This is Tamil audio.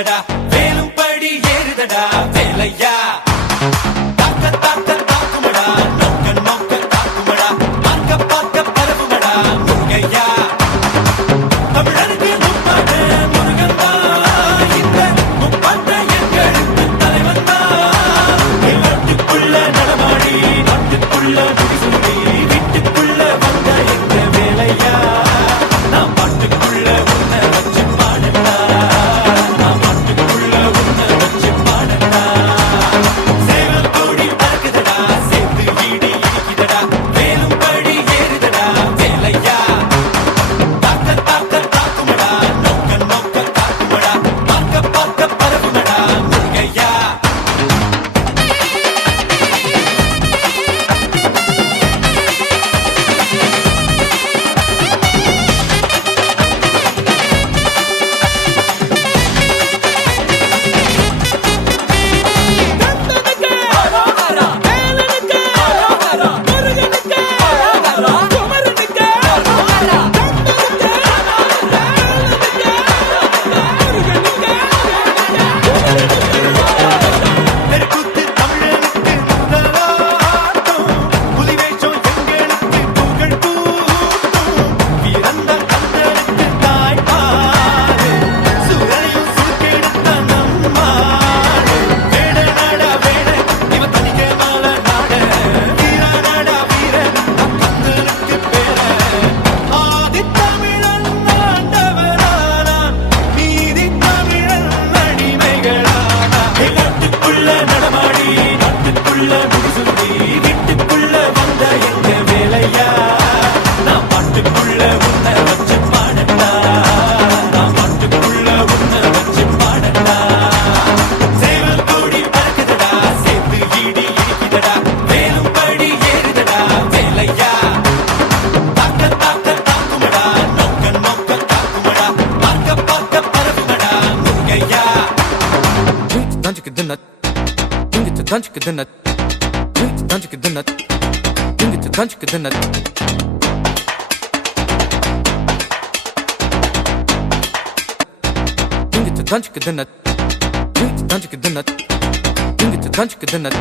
ஆடுதடா வேலும் படி ஏறுதடா வேலையா தாக்க தாக்க தாக்குமடா நோக்க நோக்க தாக்குமடா பார்க்க பார்க்க பரவுமடா முருகையா தமிழருக்கு முப்பாட்ட முருகந்தா இந்த முப்பாட்ட எங்களுக்கு தலைவன் தான் நாட்டுக்குள்ள நடமாடி நாட்டுக்குள்ள முடிசுண்டி வீட்டுக்குள்ள வந்த எங்க வேலையா நான் பாட்டுக்குள்ள உன்னை வச்சு பாடட்டா நான் பாட்டுக்குள்ள உன்னை வச்சு பாடட்டா சேவல் கோடி பறக்குதடா சேர்த்து ஈடு இடிக்குதடா வேலும் படி ஏறுதடா வேலையா தாக்க தாக்க தாக்குமடா நோக்க நோக்க தாக்குமடா பார்க்க பார்க்க பரவுமடா முருகையா தெருக்கூத்து தமிழனுக்கு முதலாட்டம் புலிவேஷம் எங்களுக்கு புகழ் கூட்டும் பிறந்த கந்தனுக்கு தாய்ப்பாடு சூரனையும் சுருக்கெடுத்த நம்மாடு வேட நாடா வேட இவன் தனிக்க மால நாட வீர நாடா வீர கந்தனுக்கு பேர ஆதி தமிழன் ஆண்டவரானான் நீதி தமிழன் அடிமைகளானா நாட்டுக்குள்ள நடமாடி நாட்டுக்குள்ள முடிசுண்டி வீட்டுக்குள்ள வந்த எங்க வேலையா நான் பாட்டுக்குள்ள உன்னை வச்சு பாடட்டா நான் பாட்டுக்குள்ள உன்னை வச்சு பாடட்டா சேவல் கோடி பறக்குதடா சேர்த்து ஈடு இடிக்குதடா வேலும் படி ஏறுதடா வேலையா தாக்க தாக்க தாக்குமடா நோக்க நோக்க தாக்குமடா பார்க்க பார்க்க பரவுமடா முருகையா Dançık dınat, dingit dançık dınat, dançık dınat, dingit dançık dınat. Dingit dançık dınat, dançık dınat, dingit dançık dınat.